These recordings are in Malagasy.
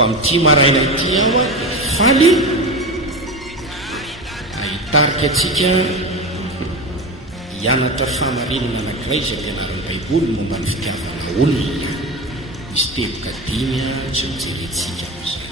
ko amin'ity maraina ity aho a faly ahitarika atsika hianatra famarinana anankiray izay ampianaran'ny baiboly momba ny fitiavana olona misy teboka dimy a tsy mijerentsika amin'izay.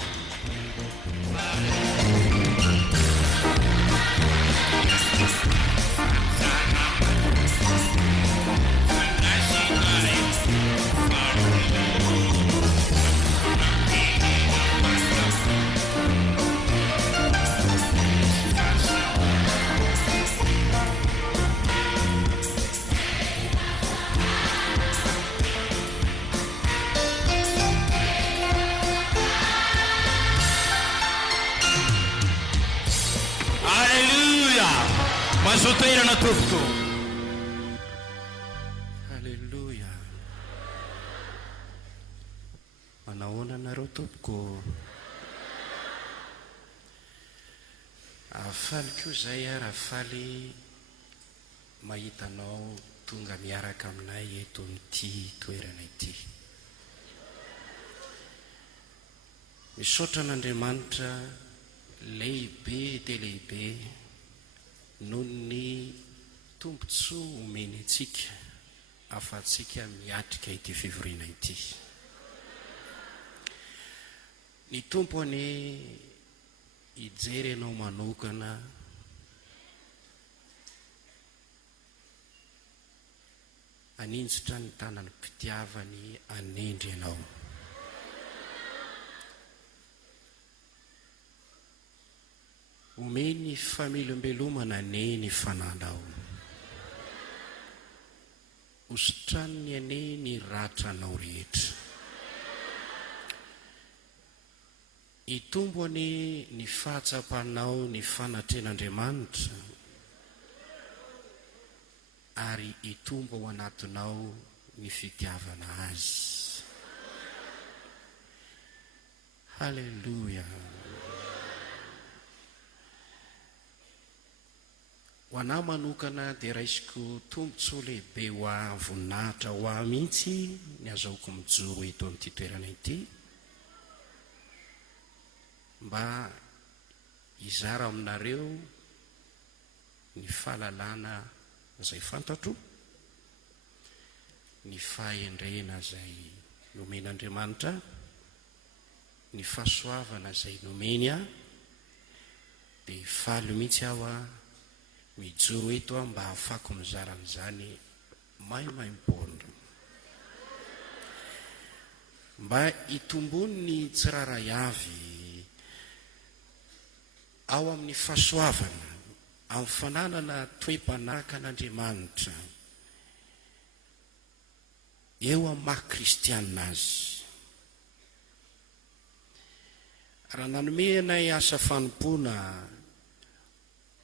Mazotoerana tompoko. Halleluja. Manahoana anareo tompoko? Afaly koa zay raha faly mahitanao tonga miaraka aminay eto amin'ity toerana ity. Misaotra an'Andriamanitra lehibe dia lehibe noho ny tombontsoa omeny antsika afatsika miatrika ity fivoriana ity. Ny tompony hijery ianao manokana aninjitra ny tanany mpitiavany anendry ianao. Omeny famelombelomana ane ny fananao. Ositraniny ane ny ratranao rehetra. Hitombo ane ny fahatsapanao ny fanatren'Andriamanitra ary hitombo ao anatinao ny fitiavana azy. Halleluja. Ho anahy manokana dia raisiko tombontsoa lehibe ho ahy voninahitra ho ahy mihitsy ny azahoako mijoro eto amin'ity toerana ity mba hizara aminareo ny fahalalana izay fantatro, ny fahendrena izay nomen'Andriamanitra, ny fahasoavana izay nomeny ahy, dia faly mihitsy aho a mijoro eto a mba hafako mizara amin'izany maimaim-pona, mba hitombony ny tsiraray avy ao amin'ny fahasoavana, amin'ny fananana toe-panaraka an'Andriamanitra eo amin'ny maha-kristianina azy. Raha nanome anay asa fanompoana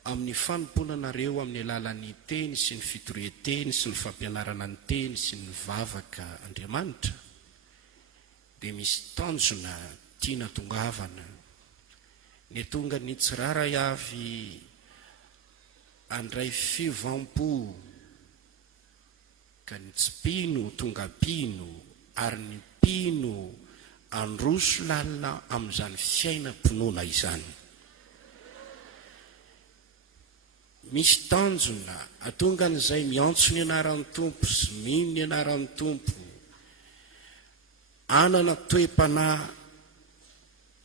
amin'ny fanomponanareo amin'ny alalan'ny teny sy ny fitoreteny sy ny fampianarana ny teny sy ny vavaka Andriamanitra, dia misy tanjona tiana tongavana ny tonga ny tsiraray avy andray fivampo ka ny tsy pino tonga pino ary ny pino androso lalina amin'izany fiainam-pinoana izany. Misy tanjona atonga n'izay miantso ny anaran'ny tompo sy mino ny anaran'ny tompo anana toe-panahy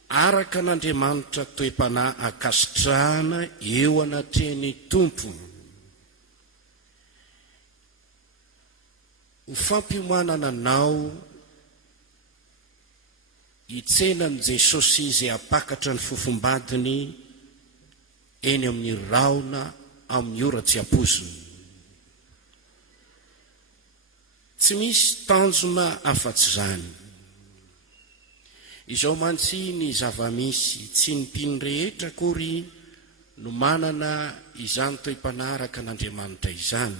araka n'Andriamanitra, toe-panahy akasitrahana eo anatrehany tompo. Ho fampiomanana anao hitsena amin'i Jesosy izay apakatra ny fofombadiny eny amin'ny raona amin'ny ora tsy apoziny. Tsy misy tanjona afa-tsy izany. Izao mantsy ny zava-misy tsy ny mpino rehetra akory no manana izany toe-panaraka n'Andriamanitra izany.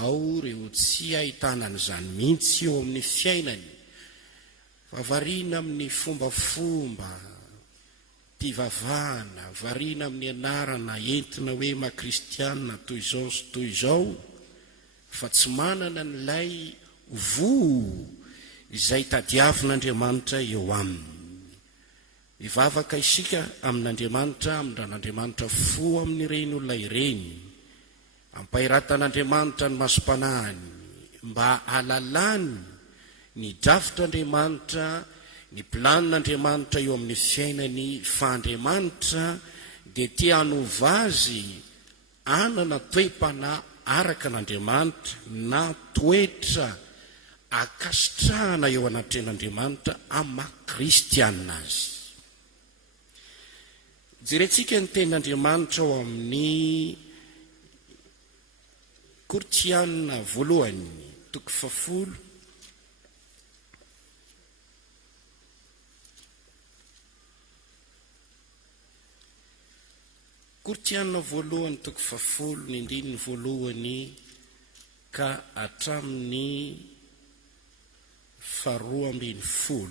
Ao reo tsy ahitana an'izany mihitsy eo amin'ny fiainany, fa variana amin'ny fombafomba mpivavahana, variana amin'ny anarana entina hoe maha-kristianina toy izao sy toy izao, fa tsy manana n'ilay vo izay tadiavin'Andriamanitra eo aminy. ivavaka isika amin'Andriamanitra, amin'Andriamanitra fo amin'ireny olona ireny, ampahiratan'Andriamanitra ny masom-panahiny mba halalany ny drafitr'Andriamanitra, ny planin'Andriamanitra eo amin'ny fiainany. Fa Andriamanitra dia tia hanova azy anana toe-panahy araka n'Andriamanitra, na toetra akasitrahana eo anatren'Andriamanitra amin'ny maha-kristianina azy. Jerentsika ny tenin'Andriamanitra ao amin'ny Kortiana voalohany, toko 10. Kortiana voalohany, toko 10, ny andininy voalohany ka hatramin'ny 12.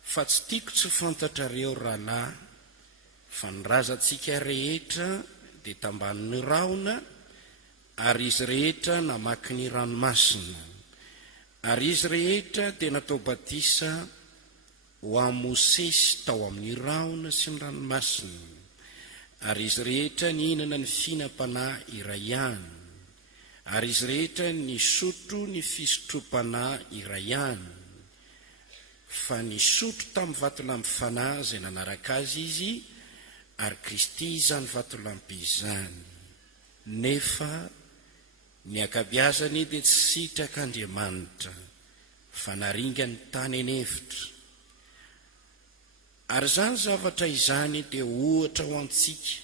Fa tsy tiako tsy fantatrareo rahalahy, fa ny razantsika rehetra dia tambanin'ny raona, ary izy rehetra namaky ny ranomasina, ary izy rehetra dia natao batisa ho an'i Mosesy tao amin'ny raona sy ny ranomasina, ary izy rehetra nihinana ny fihinam-panahy iray ihany, ary izy rehetra nisotro ny fisotrom-panahy iray ihany. Fa nisotro tamin'ny vatolampy fanahy izay nanaraka azy izy, ary Kristy izany vatolampy izany. Nefa ny akabiazany dia tsy sitrak'Andriamanitra, fa naringa ny tany enefitra. Ary izany zavatra izany dia ohatra ho antsika,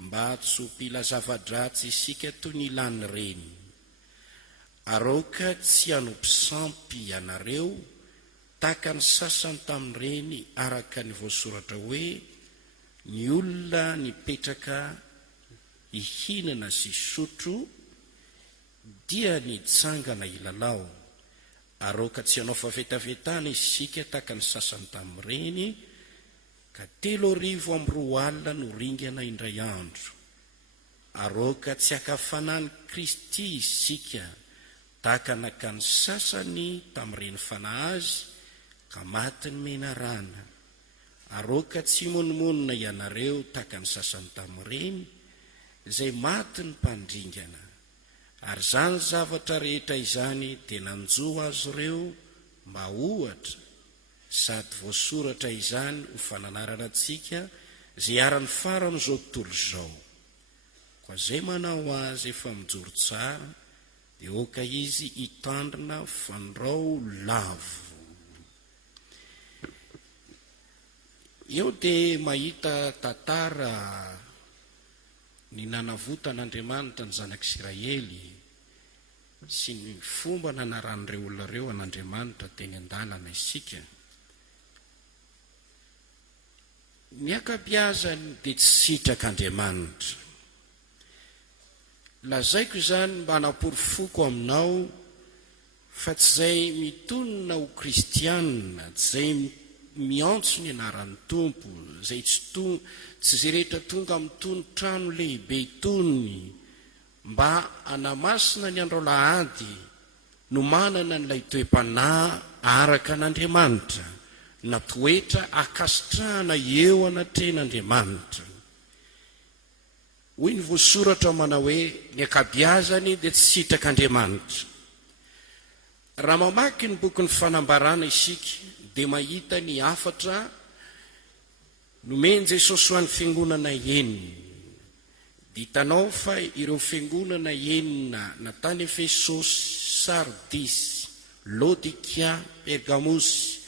mba tsy ho mpila zava-dratsy isika toy ny ilany reny. Aroka tsy hanompisampy ianareo tahaka ny sasany tamin'ireny, araka ny voasoratra hoe: ny olona nipetraka hihinana sy sotro dia nitsangana ilalao. Aroka tsy hanao favetavetana isika tahaka ny sasany tamin'ireny, ka 3:2 alina no ringana indray andro. Aroka tsy hakafanany Kristy isika tahaka naka ny sasany tamin'ireny fanahy azy, ka maty ny menarana. Aroka tsy monomonina ianareo tahaka ny sasany tamin'ireny, izay maty ny mpandringana. Ary izany zavatra rehetra izany dia nanjoa azy ireo mba ohatra, sady voasoratra izany ho fananarana antsika izay ara-ny farany izao tontolo izao. Koa izay manao azy efa mijoro tsara, dia oka izy hitandrina fandrao lavo. Eo dia mahita tantara ny nanavotan'Andriamanitra ny zanak'Israely sy ny fomba nanaran'ireo olona ireo an'Andriamanitra teny an-dalana isika. Ny akabiazany dia tsy sitrak'Andriamanitra. Lazaiko izany mba hanaporofoko aminao fa tsy izay mitonona ho kristianina, tsy izay miantso ny anaran'ny Tompo, izay tsy izay rehetra tonga amin'itony trano lehibe itony mba hanamasina ny andro alahady no manana n'ilay toe-panahy araka an'Andriamanitra, na toetra akasitrahana eo anatren'Andriamanitra. Hoy ny voasoratra manao hoe ny akabiazany dia tsy sitrak'Andriamanitra. Raha mamaky ny bokin'ny fanambarana isika dia mahita ny 4 nomeny Jesosy ho an'ny fiangonana enina. Ditanao fa ireo fiangonana enina na tany Efesosy, Sardis, Laodikia, Pergamusy,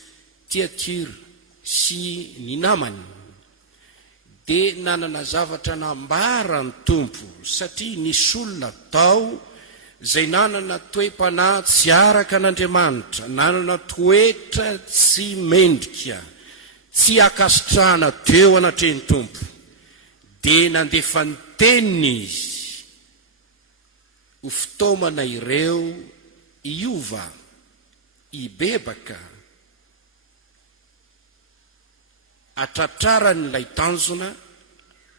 Tiatira sy ny namany dia nanana zavatra nambara ny Tompo, satria nisy olona tao izay nanana toe-panahy tsy araka an'Andriamanitra, nanana toetra tsy mendrika, tsy akasitrahana teo anatren'ny Tompo, dia nandefa ny teniny izy ho fitaomana ireo hiova, hibebaka, atratrarany'ilay tanjona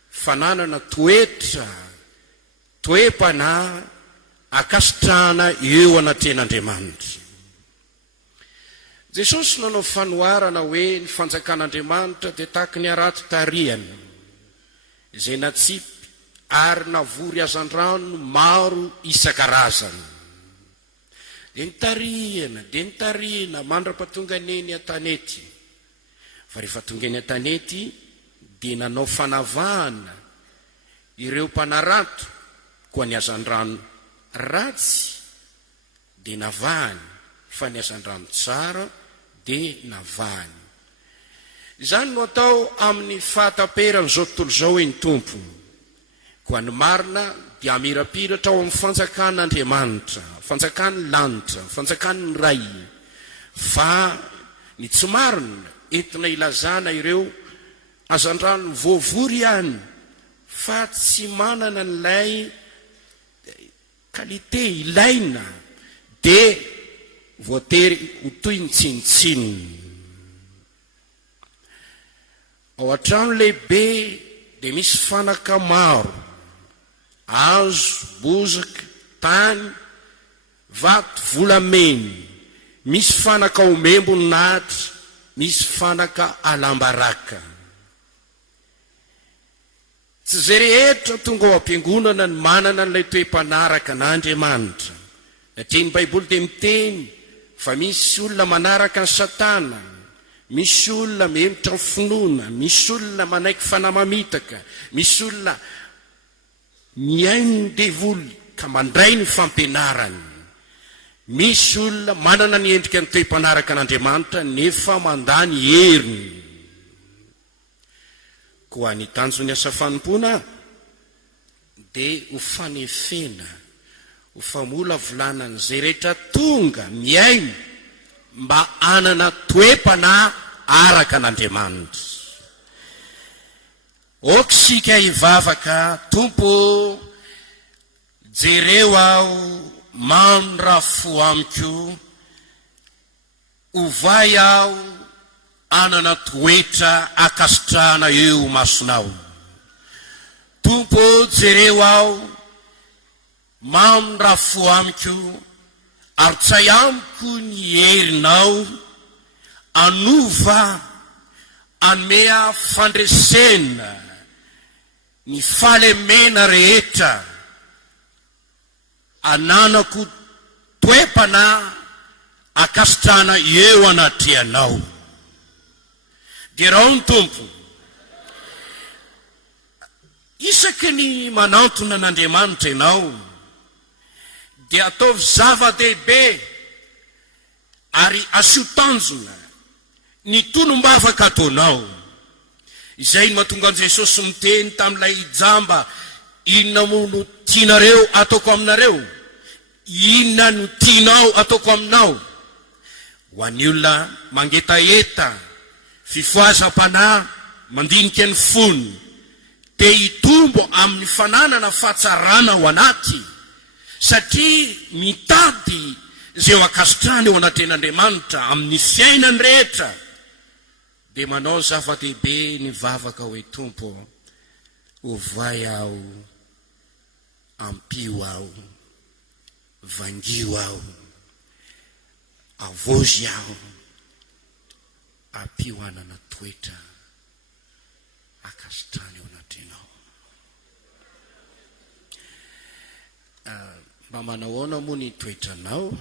fananana toetra, toe-panahy akasitrahana eo anatren'Andriamanitra. Jesosy nanao fanoharana hoe ny fanjakan'Andriamanitra dia tahaka ny arato tarihana izay natsipy ary navory azandrano maro isan-karazany. Dia nitarihana mandra-pahatonga eny an-tanety. Fa rehefa tonga eny an-tanety dia nanao fanavahana ireo mpanarato koa ny azandrano ratsy dia navahany, fa ny azandrano tsara dia navahany. Izany no atao amin'ny fahataperan'izao tontolo izao ny tompo. Koa ny marina dia amirapiratra ao amin'ny fanjakan'Andriamanitra, fanjakan'ny lanitra, fanjakan'ny ray. Fa ny tsy marina entina ilazana ireo azandrano voavory ihany, fa tsy manana n'ilay kalite ilaina dia voatery ho toy ny tsinitsininy. Ao an-trano lehibe dia misy fanaka maro, hazo, bozaka, tany, vato, volamena. Misy fanaka omembo nahitra, misy fanaka alambaraka. Tsy zay rehetra tonga ao am-piangonana ny manana n'ilay toe-panaraka n'Andriamanitra. Satria ny Baiboly dia miteny fa misy olona manaraka ny Satana, misy olona mihemitra ny finoana, misy olona manaiky fanamamitaka, misy olona miaino ny devoly ka mandray ny fampianarany, misy olona manana ny endrika ny toe-panaraka n'Andriamanitra nefa mandany heriny. Koa ny tanjon'ny asa fanompoana dia ho fanefena, ho famola volanana izay rehetra tonga miaino mba anana toe-pana araka n'Andriamanitra. Okisika hivavaka, Tompo, jereo aho mandrafo amiko, ovay aho anana toetra akasitrahana eo masonao. Tompo, jereo aho mandrafo amiko, ary tsay amiko ny herinao, anova anmea fandresena ny falemena rehetra, ananako toe-pana akasitrahana eo anatrehanao. Dia raha ny Tompo, isaky ny manantona n'Andriamanitra ianao, dia ataovy zava-dehibe ary asio tanjona ny tonom-bavaka ataonao. Izay no mahatonga an Jesosy miteny tamin'ilay jamba, inona moa no tianareo ataoko aminareo? Inona no tianao ataoko aminao? Ho an'ny olona mangetaeta, fifoazam-panahy, mandinika ny fony, dia hitombo amin'ny fananana fahatsarana ao anaty, satria mitady izay ho akasitrahany eo anatren'Andriamanitra amin'ny fiainany rehetra. Dia manao zava-dehibe ny vavaka hoe Tompo, ovay aho, ampio aho, vangio aho, avozy aho, ampio anana toetra akasitrahany eo anatrenao. Mba manao ahoana moa ny toetranao?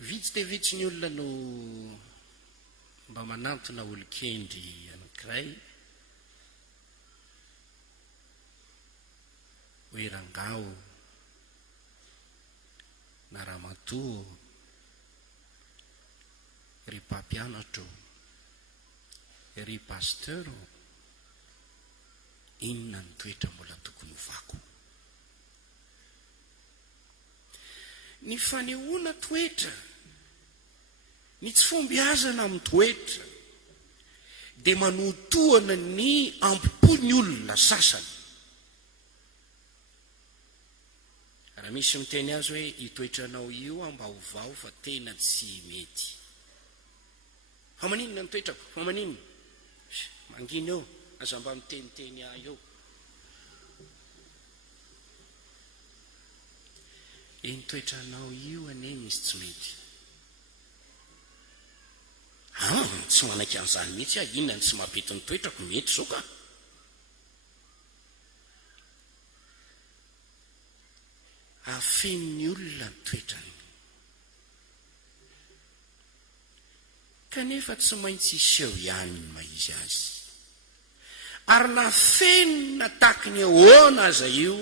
Vitsy dia vitsy ny olona no mba manantona olon-kendry anankiray hoe rangao na ramatoa, ry mpampianatro, ry pastero, inona ny toetra mbola tokony hovako? Ny fanehoana toetra, ny tsy fombiazana amin'ny toetra dia manotoana ny ampopon'ny olona sasany. Raha misy miteny azy hoe itoetranao io mba hovao fa tena tsy mety. Fa maninona ny toetrako? Fa maninona? Mangina eo, aza mba miteniteny ahy eo. eny toetranao io ane misy tsy mety. Tsy manaiky an'izany mihitsy a, inona ny tsy mampety ny toetrako, mety zao ka. Afen'ny olona ny toetrany, kanefa tsy maintsy iseho ihany ny maizy azy. Ary na fenina tahaka ny ahoana aza io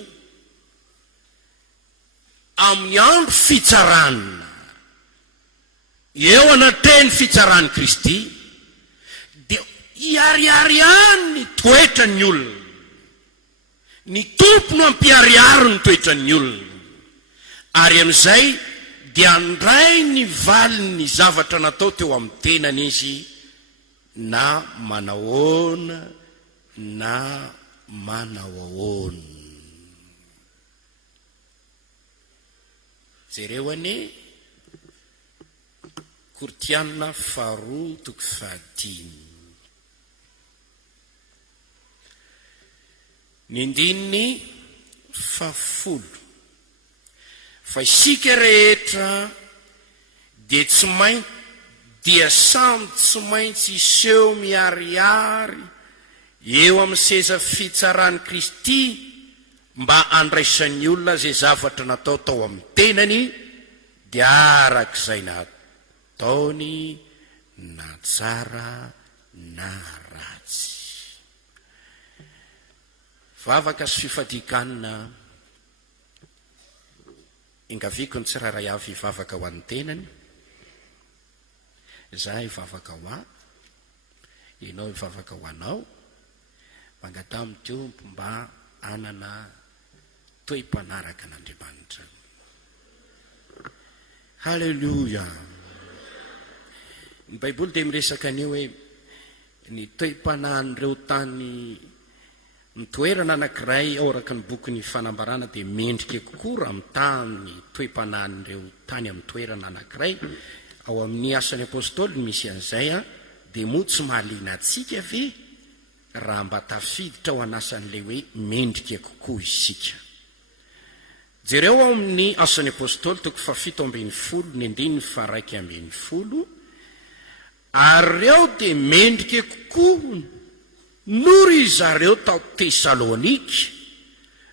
amin'ny andro fitsarana, eo anateny fitsaran'i Kristy, dia hiariary ihany ny toetran'ny olona. Ny tompo no ampiariary ny toetran'ny olona. Ary amin'izay dia andray ny valiny zavatra natao teo amin'ny tenany izy, na manahoana na manao ahoana. Jereo ane Kortiana 2:5. Ny andininy 10. Fa isika rehetra dia samy tsy maintsy iseho miariary eo amin'ny seza fitsaran'i Kristy, mba andraisan'ny olona zay zavatra natao tao amin'ny tenany, dia arak'izay nataony na tsara na ratsy. Vavaka sy fifadikanina, ingaviko ny tsiraray avy hivavaka ho an'ny tenany. Za hivavaka ho aho, ianao hivavaka ho anao, mangata amin'ny tompo mba anana toe-panaraka an'Andriamanitra. Halleluja. Ny Baiboly dia miresaka anio hoe ny toe-panahan'ireo tany mitoerana anankiray ao araka ny boky ny fanambarana dia mendrika kokoa raha mitany toe-panahan'ireo tany amin'ny toerana anankiray. Ao amin'ny Asan'ny Apôstôly misy an'izay dia moa tsy mahaliana antsika ve raha mba tafiditra ao anasan'ilay hoe mendrika kokoa isika. Jereo ao amin'ny Asan'ny Apôstôly 7:20, ny andininy 1:20. Ary reo dia mendrika kokoa nory zareo tao Tesalonika,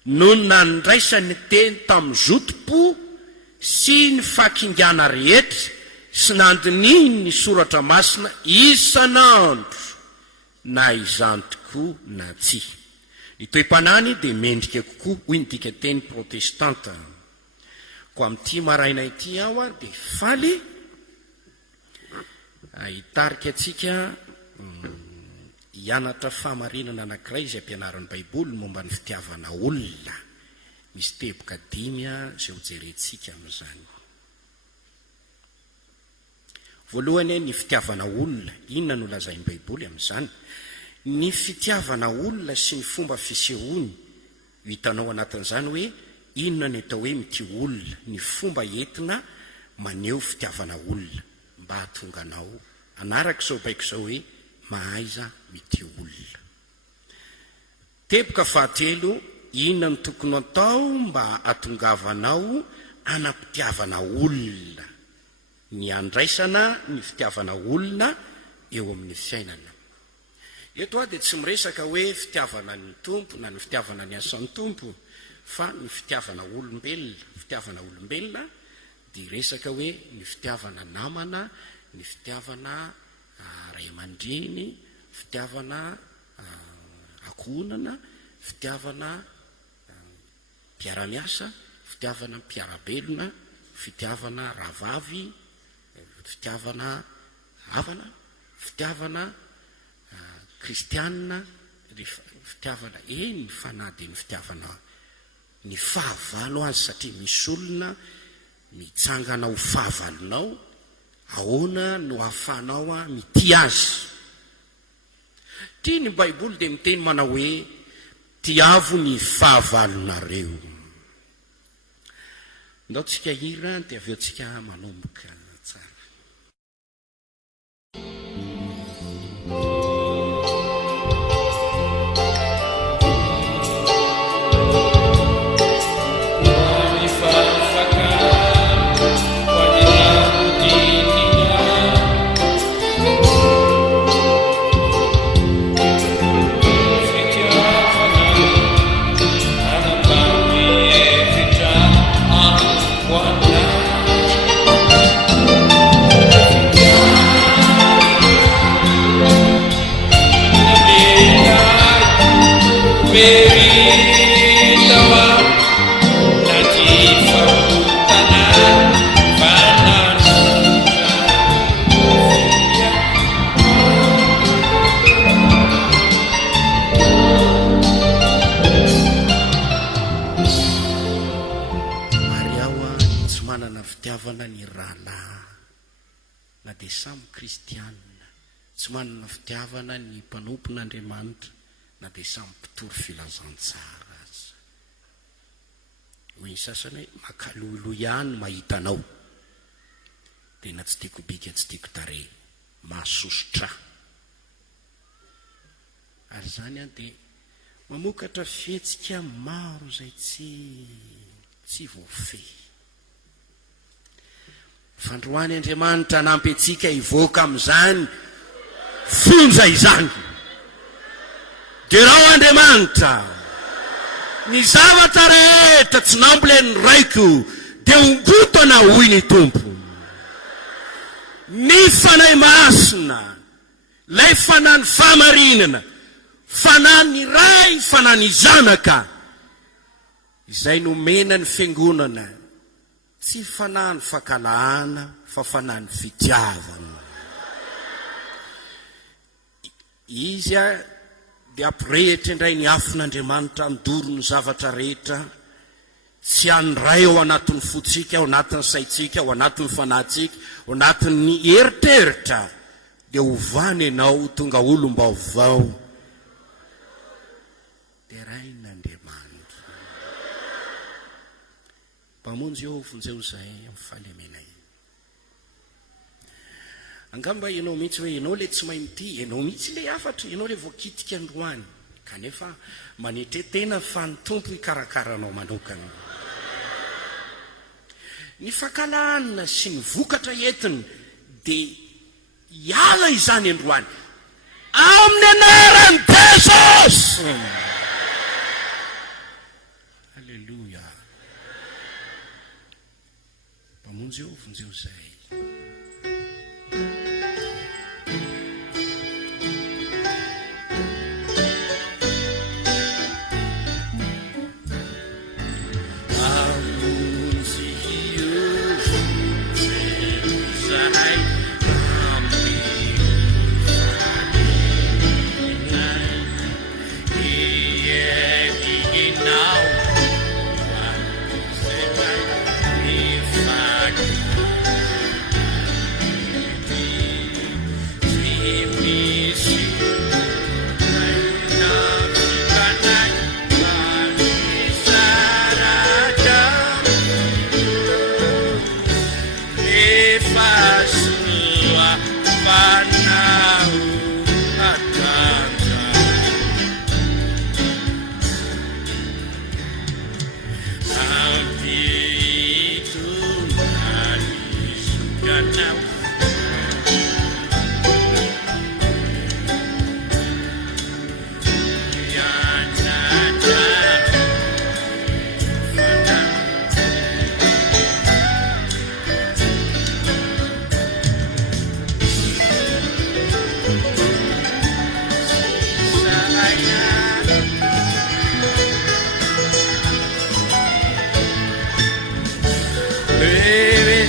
no nandraisany teny tamin'ny zotom-po sy ny fakingana rehetra, sy nandininy ny soratra masina isanandro, na izany tokoa na tsy. Ny toe-panany dia mendrika kokoa, hoy ny dika teny protestanta. Ko amin'ity maraina ity aho dia faly hitarika atsika hianatra famarinana anankiray izay ampianaran'ny Baiboly momba ny fitiavana olona. Misy teboka 5 izay ho jerentsika amin'izany. Voalohany, ny fitiavana olona, inona no lazain'ny Baiboly amin'izany? Ny fitiavana olona sy ny fomba fisehoany, hitanao anatin'izany hoe inona ny atao hoe mity olona, ny fomba entina maneho fitiavana olona, mba hahatonga anao anaraka izao baiko izao hoe mahaiza mity olona. Teboka 7, inona ny tokony atao mba hahatongavanao anam-pitiavana olona, ny andraisana ny fitiavana olona eo amin'ny fiainana. Eto dia tsy miresaka hoe fitiavana ny tompo na ny fitiavana ny asan'ny tompo, fa ny fitiavana olombelona. Fitiavana olombelona dia resaka hoe ny fitiavana namana, ny fitiavana ray aman-dreny, fitiavana ankohonana, fitiavana mpiara-miasa, fitiavana mpiara-belona, fitiavana ravavy, fitiavana havana, fitiavana kristianina, fitiavana ny fanady ny fitiavana ny fahavalo azy, satria misy olona mitsangana ho fahavalonao, ahoana no hahafahanao mity azy. Tia ny Baiboly dia miteny manao hoe tiavo ny fahavalonareo. Ndao tsika hira dia avy eo tsika manomboka tsara. Ni fa Peritawa najifahutana fananuja ary aho tsy manana fitiavana ny rahalahy na dia samy kristianina, tsy manana fitiavana ny mpanompon'Andriamanitra na dia samy mpitory filazantsara azy. Hoy ny sasany hoe makalolo ihany mahita anao dia na tsy tiako bika tsy tiako tare mahasositra. Ary zany a dia mamokatra fihetsika maro izay tsy voafehy. Fandroany Andriamanitra nampy antsika hivoaka amin'izany fonja izany. Dia raha Andriamanitra ny zavatra rehetra tsy nambola ny raiko dia ombotana hoy ny Tompo. Ny fanahy masina, lay fanahy ny fahamarinana, fanahy ny ray, fanahy ny zanaka, izay nomena ny fiangonana, tsy fanahy ny fakalahana fa fanahy ny fitiavana. Izy dia ampirehitra indray ny afon'Andriamanitra midoro ny zavatra rehetra, tsy anray ao anatin'ny fotsika, ao anatin'ny saitsika, ao anatin'ny fanahintsika, ao anatin'ny eritreritra, dia hovany ianao tonga olom-baovao dia rain'Andriamanitra. Mpamonjy eo vonjeo zay amin'ny fahalemena iny. Angamba ianao mihitsy hoe ianao le tsy mahay mity, ianao mihitsy le afatra, ianao le voakitika androany, kanefa manetretena fa ny Tompo hikarakaranao manokana. Ny fakalana sy ny vokatra entiny dia hiala izany androany amin'ny anaran'i Jesosy. Halleluja. Mpamonjy eo vonjeo zay.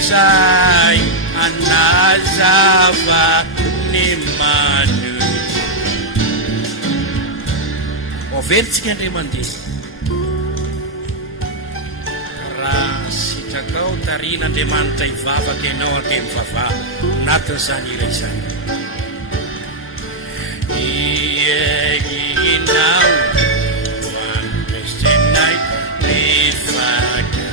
Sai anazava ny manu overitsika indray mandeha raha sitrakao tarian'Andriamanitra hivavaka ianao ake mivavaha natin'izany iray izany. Ienao hoan'Kristianay mivaka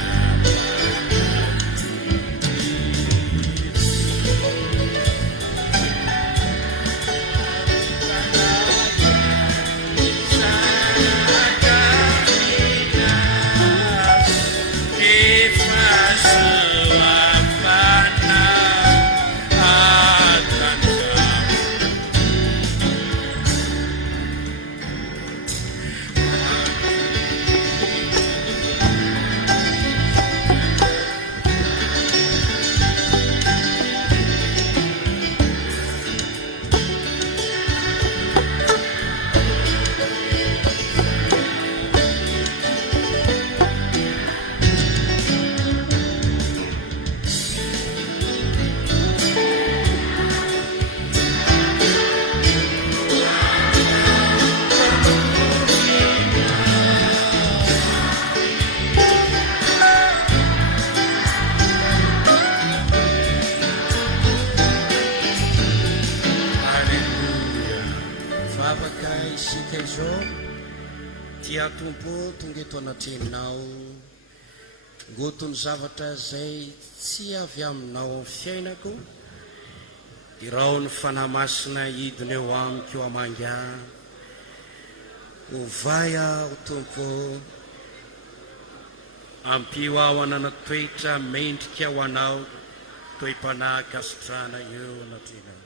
isika izao tia tompo tonga eto anatreninao ngotony zavatra zay tsy avy aminao amin'ny fiainako irao ny fanahy masina idiny eo amiko amanga ovay aho tompo ampio aho anana toetra mendrika ho anao toe-panahaka asitrana eo anatrenao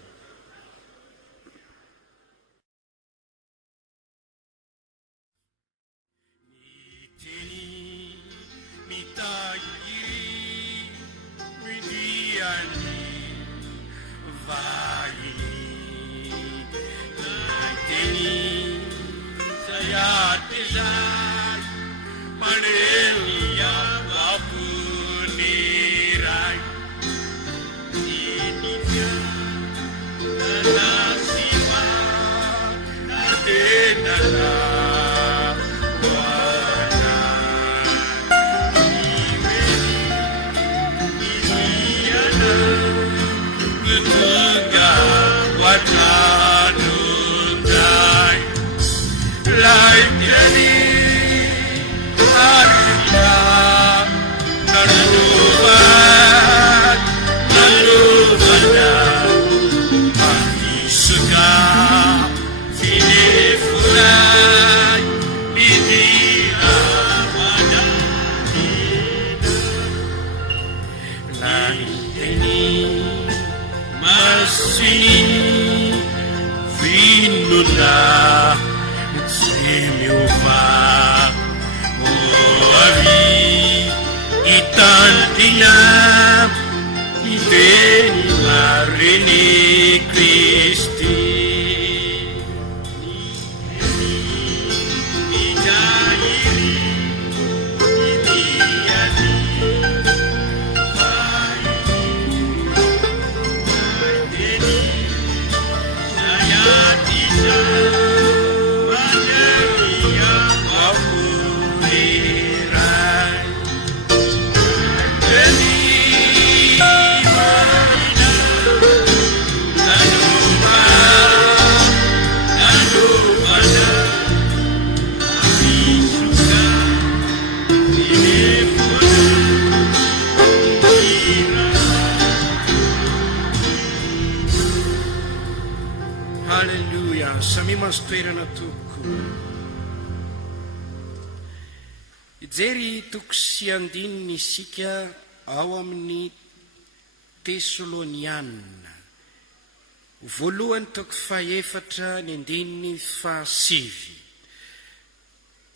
ijery toko sy andininy isika ao amin'ny Tesaloniana voalohany toko faefatra ny andininy fahasivy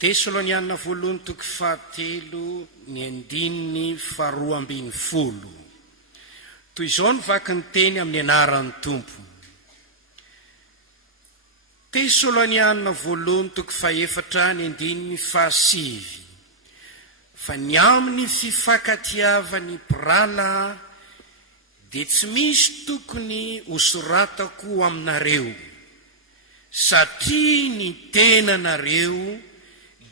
Tesaloniana voalohany toko fahatelo ny andininy faharoa ambin'ny folo toy izao ny vaky ny teny amin'ny anaran'ny tompo Tesaloniana voalohany toko faefatra ny andininy fahasivy fa ny amin'ny fifankatiavan'ny pirala dia tsy misy tokony hosoratako aminareo satria ny tenanareo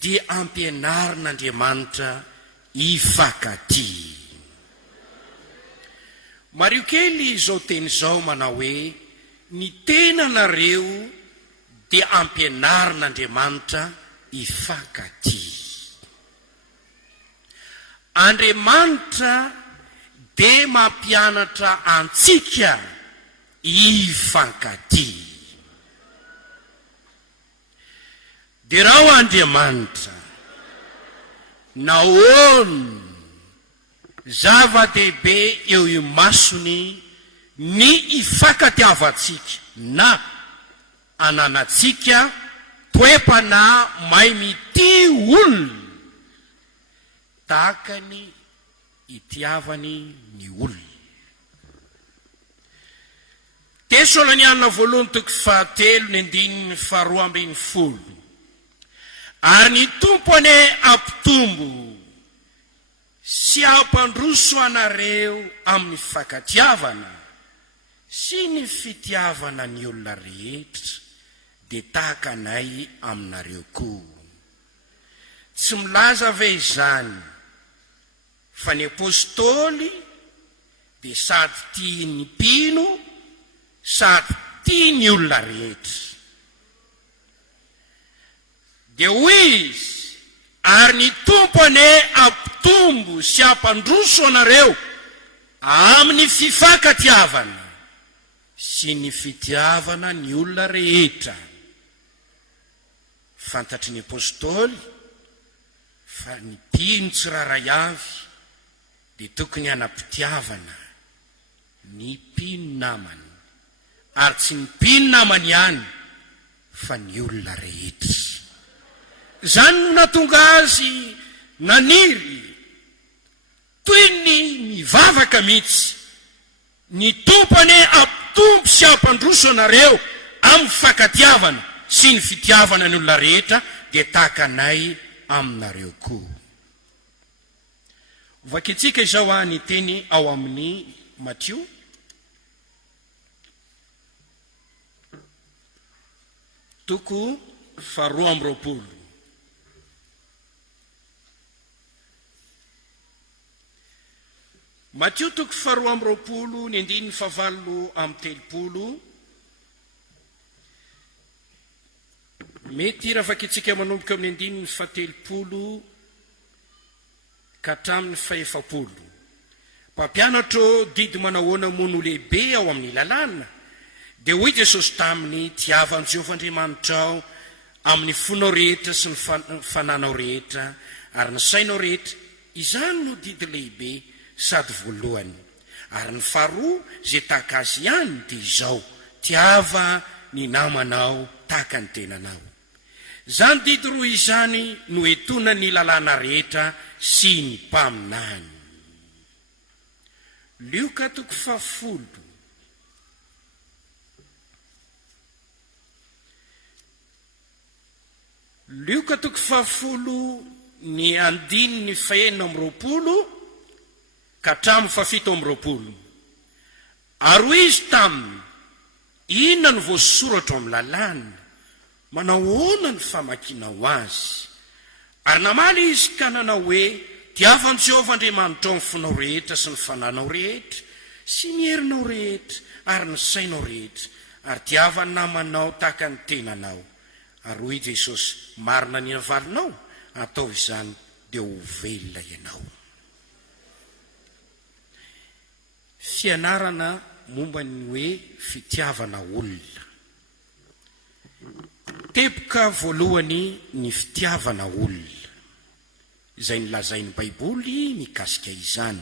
dia ampianarin'Andriamanitra ifankatia. Mario kely izao teny izao manao hoe ny tenanareo dia ampianarin'Andriamanitra ifankatia. Andriamanitra dia mampianatra antsika ifankatia. Dia raha Andriamanitra nahoana zava-dehibe eo imasony ny ifankatiavantsika na ananatsika toe-panahy mahay mity olona tahaka ny itiavany ny olona. Tesaloniana voalohany toko fahatelo ny andininy faharoa ambin'ny folo. Ary ny tompony ampitombo sy ampandroso anareo amin'ny fifankatiavana sy ny fitiavana ny olona rehetra dia tahaka anay aminareo koa. Tsy milaza ve izany fa ny apôstôly dia sady tia ny mpino, sady tia ny olona rehetra. dia hoy izy ary ny tompo ane ampitombo sy ampandroso anareo amin'ny fifankatiavana sy ny fitiavana ny olona rehetra. Fantatry ny apôstôly fa ny mpino tsiraray avy dia tokony hanampitiavana ny mpino namany, ary tsy ny mpino namany ihany fa ny olona rehetra. Zany no natonga azy naniry toy ny mivavaka mihitsy, ny tompony ampitombo sy ampandroso anareo amin'ny fifankatiavana sy ny fitiavana ny olona rehetra, dia tahaka anay aminareo koa. Vakitsika izao ny teny ao amin'ny Matthieu toko 12. Matthieu toko 12 ny 9:7. Mety raha vakitsika manomboka amin'ny 9:7 ka hatramin'ny 9. Mpampianatro didy manahoana mono lehibe ao amin'ny lalàna, dia hoy Jesosy taminy: tiavan'i Jehovah Andriamanitra ao amin'ny fonao rehetra sy ny fananao rehetra ary ny sainao rehetra. Izany no didy lehibe sady voalohany. Ary ny faharoa zay tahaka azy ihany dia izao: tiava ny namanao tahaka ny tenanao. Zany didy roa izany no etona ny lalàna rehetra sy ny mpaminany. Luka toko 10. Luka toko 10 ny 9:20 ka hatramin'ny 7:20. Ary hoy izy taminy: inona no voasoratra amin'ny lalàna? Manahoana ny famakinao azy? Ary namaly izy ka nanao hoe: tiavan'i Jehovah Andriamanitra ao amin'ny fonao rehetra sy ny fananao rehetra sy ny herinao rehetra ary ny sainao rehetra, ary tiavany namanao tahaka ny tenanao. Ary hoy Jesosy: marina ny avalinao, atao izany dia ho velona ianao. Fianarana momba ny hoe fitiavana olona. Teboka voalohany ny fitiavana olona izay nilazain'ny Baiboly mikasika izany: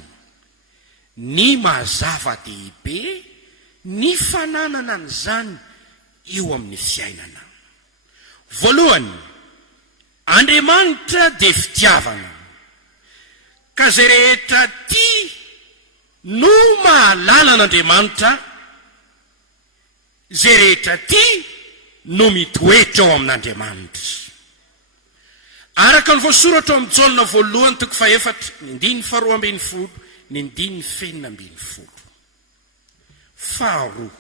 ny mahazava-dehibe ny fananana an'izany eo amin'ny fiainana. Voalohany, Andriamanitra dia fitiavana, ka zay rehetra tia no mahalala an'Andriamanitra, zay rehetra tia no mitoetra ao amin'Andriamanitra. Araka ny voasoratra ao amin'ny Jaolina voalohany toko 4 ny 2:12 ny 2:20. Faharoa,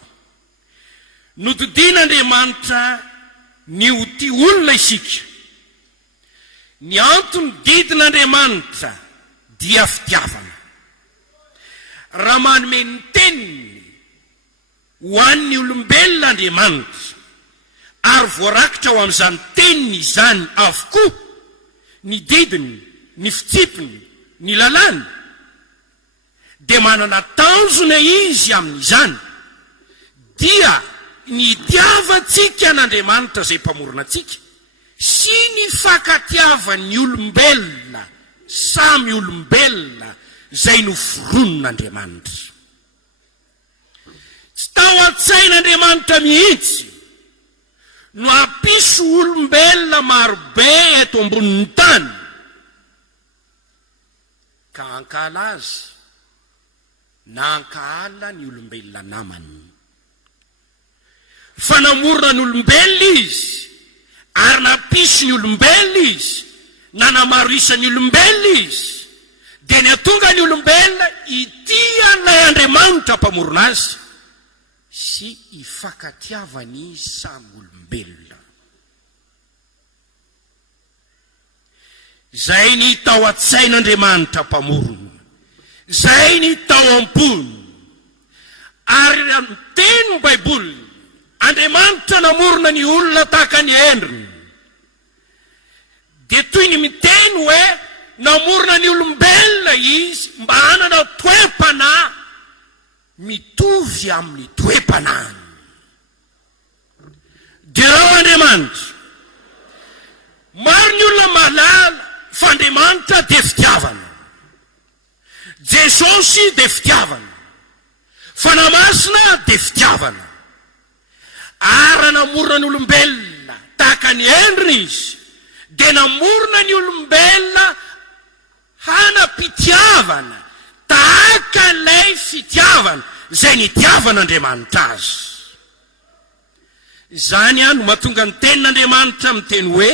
nodidin'Andriamanitra ny ho tia olona isika. Ny antony didin'Andriamanitra dia fitiavana. Raha manome ny teniny ho an'ny olombelona Andriamanitra ary voarakitra ao amin'izany teniny izany avokoa ny didiny, ny fitsipiny, ny lalàny, dia manana tanjona izy amin'izany, dia ny tiavantsika n'Andriamanitra zay mpamorona antsika sy ny fankatiavan'ny olombelona, samy olombelona zay noforonon'Andriamanitra. Tsy tao an-tsain'Andriamanitra mihitsy no ampiso olombelona marobe eto ambonin'ny tany ka ankala azy na ankala ny olombelona namany. Fa namorona ny olombelona izy ary nampiso ny olombelona izy, nanamaro isan'ny olombelona izy, dia ny atonga ny olombelona itia an'ilay Andriamanitra mpamorona azy sy ifankatiavany samy olombelona. Zay ny tao an-tsain'Andriamanitra mpamorona, zay ny tao am-pony. Ary teny ny Baiboly, Andriamanitra namorona ny olona tahaka ny endriny, dia toy ny miteny hoe namorona ny olombelona izy mba hanana toe-panahy mitovy amin'ny toe-panahiny. dia rao Andriamanitra, maro ny olona malala fa Andriamanitra dia fitiavana, Jesosy dia fitiavana, fanamasina dia fitiavana. Ary namorona ny olombelona tahaka ny endriny izy, dia namorona ny olombelona hanam-pitiavana tahaka ilay fitiavana izay nitiavan'Andriamanitra azy. Izany no mahatonga ny tenin'Andriamanitra miteny hoe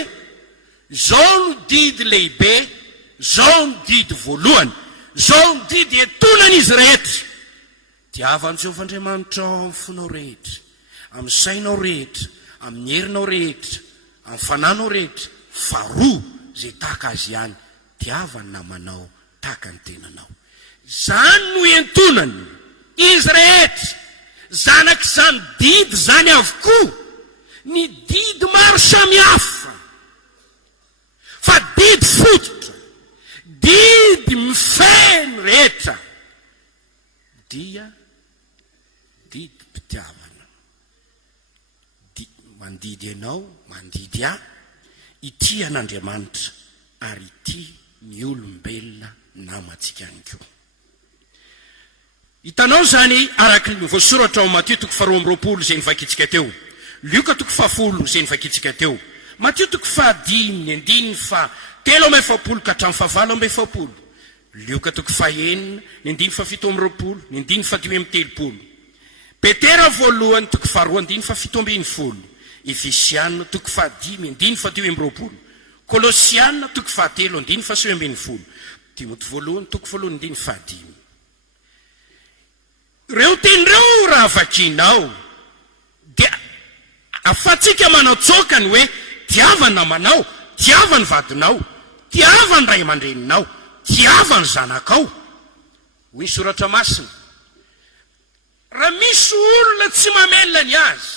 zao no didy lehibe, zao no didy voalohany, zao no didy etonan'izy rehetra. Tiavan'i Jehovahandriamanitra ao amin'ny fonao rehetra, amin'ny sainao rehetra, amin'ny herinao rehetra, amin'ny fananao rehetra, faharoa zay tahaka azy ihany, tiavany namanao tahaka ny tenanao. Zany no entonany izy rehetra, zanak'izany didy zany avokoa, ny didy maro samihafa, fa didy fototra, didy mifeny rehetra, dia didy mpitiavana. Mandidy ianao, mandidy ahy, ity an'Andriamanitra ary ity ny olombelona namantsika ihany koa. Hitanao zany araky ny voasoratra ao Matthieu 2:20 izay nivakitsika teo, Luka 2:10 izay nivakitsika teo, Matthieu 2:10 ka hatramin'ny 9:7, Luka 2:1, 9:7, 9:8, Petera voalohany 2:2, Efesiana 2:10, 9:8, Kolosiana 2:3, 9:9, Timoty voalohany 2:9. Reo tenireo raha vakinao dia afatsika manao tsokany hoe tiavany namanao, tiavany vadinao, tiavany ray aman-dreninao, tiavany zanakao. Hoy ny soratra masina, raha misy olona tsy mamelona ny azy,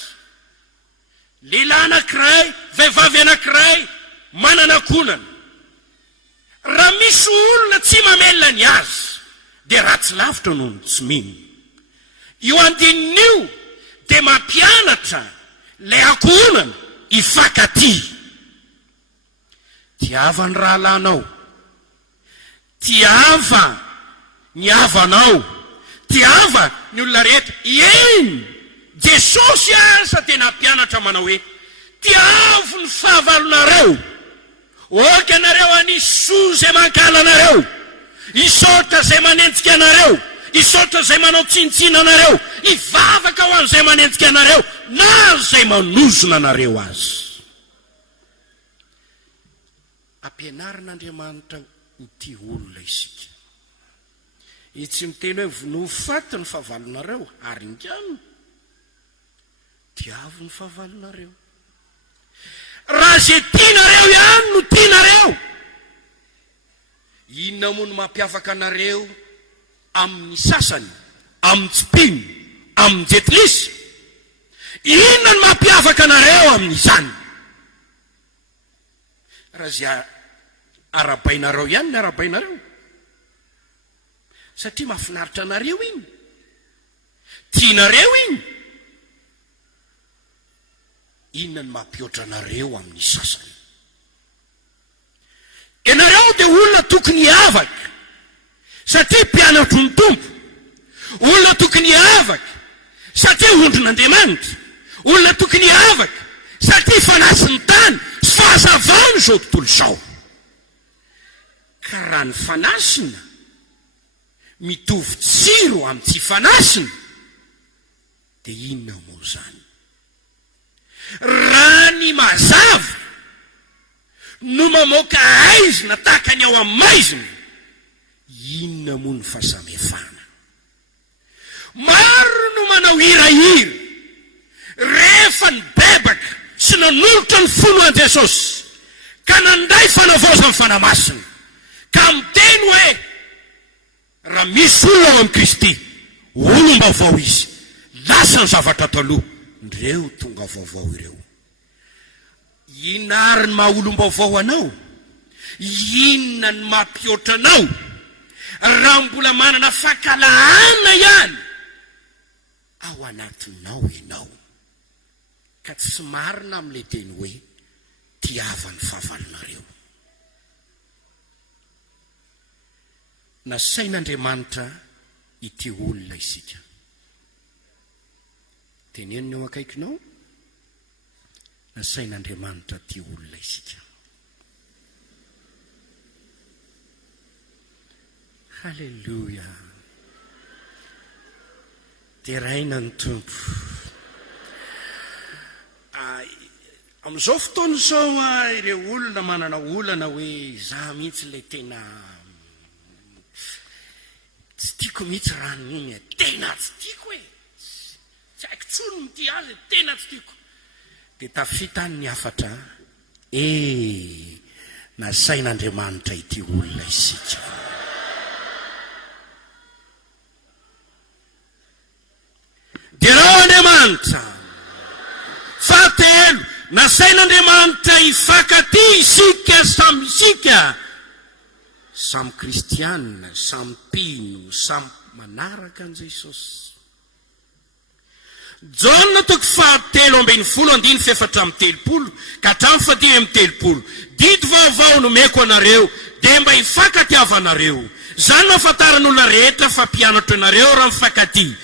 lehilahy anankiray, vehivavy anankiray manana ankonana, raha misy olona tsy mamelona ny azy dia ratsy lavitra noho ny tsy mino. Io andinin'io dia mampianatra lay ankonana hifankaty. Tiava ny rahalanao, tiava ny havanao, tiava ny olona rehetra. Eny Jesosy aza dia nampianatra manao hoe tiavo ny fahavalonareo, oka anareo anisy soa zay mankala anareo, isotra zay manentsika anareo, isotra zay manao tsinitsina anareo, ivavaka ho an'izay manentsika anareo na zay manozona anareo azy. Ampianarin'Andriamanitra ho tia olona isika. Izy tsy miteny hoe nofaty ny fahavalonareo ary ingano, tiavo ny fahavalonareo. Raha zay tianareo ihany no tianareo, inona moa no mampiavaka anareo amin'ny sasany, amin'ny tsipiny, amin'ny jetlisa? Inona no mampiavaka anareo amin'izany? Raha zay arabainareo ihany ny arabainareo, satria mahafinaritra anareo iny, tianareo iny. Inona ny mampihoatra anareo amin'ny sasany? Ianareo dia olona tokony hiavaka, satria mpianatro ny tompo, olona tokony hiavaka satria ondron'Andriamanitra, olona tokony hiavaka satria fanasiny tany sy fahazavany zao tontolo izao. Ka raha ny fanasina mitovy tsiro amin'ny tsy fanasina, dia inona moa zany? Raha ny mazava no mamoaka aizina tahaka ny ao amin'ny maizina, inona moa ny fahasamihafana? Maro no manao hirahira rehefa ny bebaka sy nanolotra ny fonoan Jesosy ka nandray fanavaozany fanamasina, ka miteny hoe raha misy olona ao amin'ny Kristy, olom-baovao izy, lasa ny zavatra taloha, ndreo tonga vaovao ireo. Inona ary ny maha olom-baovao anao? inona ny mampihoatra anao raha mbola manana fahakalahana ihany ao anatinao ianao ka tsy marina amin'ilay teny hoe tiavany fahavalonareo. Nasain'Andriamanitra ity olona isika. Teneniny eo akaikinao, nasain'Andriamanitra ity olona isika. Halleluja. Teraina ny Tompo. Amin'izao fotoana izao ireo olona manana olana hoe za mihitsy ilay tena tsy tiako mihitsy ranony tena tsy tiako e, tsy haiko tsony mity azy tena tsy tiako. Dia tafita ny afatra nasain'Andriamanitra ity olona isika. Dia rao Andriamanitra fahatelo, nasain'Andriamanitra hifankaty isika samy isika, samy kristianina, samy mpino, samy manaraka an' Jesosy. Jaona 3:7-10 ka hatramin'ny 10:30, didy vaovao nomeko anareo dia mba hifankatiavanareo. Zany mahafantaran'olona rehetra fa mpianatra anareo raha mifankaty.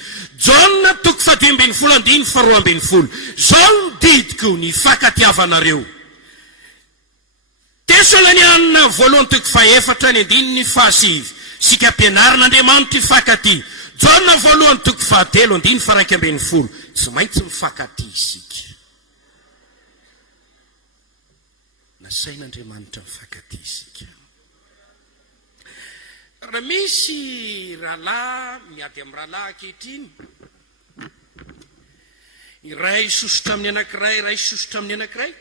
Jaona 3:12-2. Zao ny didiko ny hifankatiavanareo. Tesalonianina 1:4-7 sika ampianarin'Andriamanitra hifankaty. Jaona 1:7-2 tsy maintsy mifankaty isika. Nasain'Andriamanitra mifankaty isika. Raha misy rahalahy miady amin'ny rahalahy ankehitriny, iray sosotra amin'ny anankiray, iray sosotra amin'ny anankiray,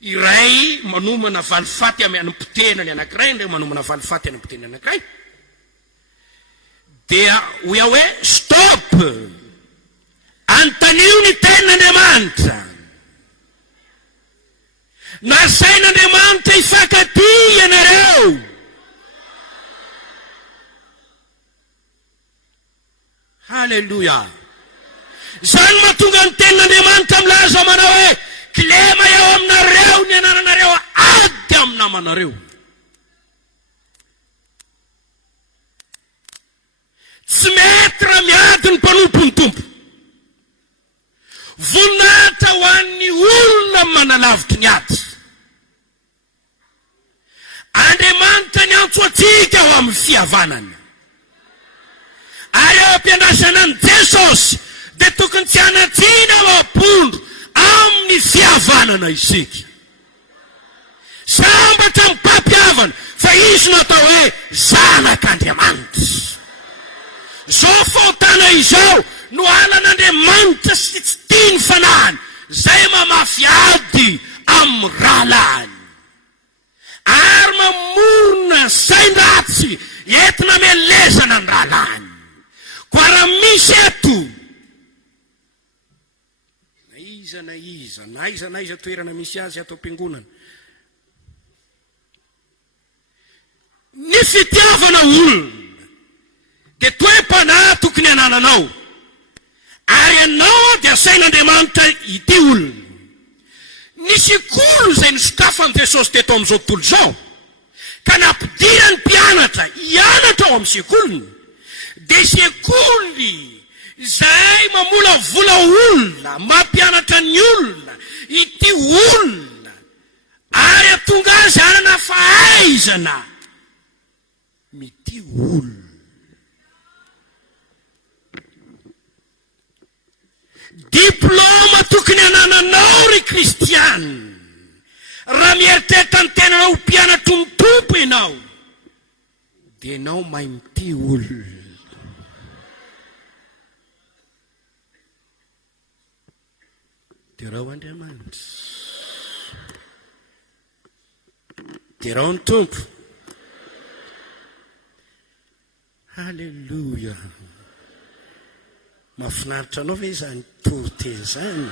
iray manomana valifaty amin'ny potena ny anankiray, iray manomana valifaty amin'ny potena ny anankiray, dia hoia hoe stop, antanio ny tenan'Andriamanitra. Nasain'Andriamanitra hifankaty ianareo. Halleluja. Zany mahatonga ny tenan'Andriamanitra milaza manao hoe kilema eo aminareo ny anananareo ady amin'ny namanareo. Tsy mety raha miady ny mpanompo ny tompo. Voninahitra ho an'ny olona manalavitry ny ady. Andriamanitra ny antso atsika ho amin'ny fihavanana. Ary eo ampiandrasana an' Jesosy dia tokony tsy hanatsina ho ampondro amin'ny fihavanana isika. Sambatra mipampihavana fa izy natao hoe zanak'Andriamanitra. Zao fahotana izao no alan'Andriamanitra sy tsy tia ny fanahiny, zay mamafy ady amin'ny rahalahiny. Ary mamorona sain-dratsy entina melezana ny rahalahiny. Koa raha misy eto na iza toerana misy azy ato am-piangonana, ny fitiavana olona dia toe-panahy tokony anananao. Ary ianao dia asain'Andriamanitra ity olona. Ny sikolo izay nisokafan'i Jesosy teto amin'izao tontolo izao, ka nampidira ny mpianatra hianatra ao amin'ny sekolony, dia sekoly izay mamola vola olona, mampianatra ny olona, ity olona, ary atonga azy hanana fahaizana mity olona. Diplôma tokony anananao ry kristiana raha mieritreritra ny tenanao mpianatry ny tompo ianao, dia ianao mahay mity olona. Dia rao Andriamanitra, dia rao ny tompo. Halleluja. Mahafinaritra anao ve izany toroteny izany?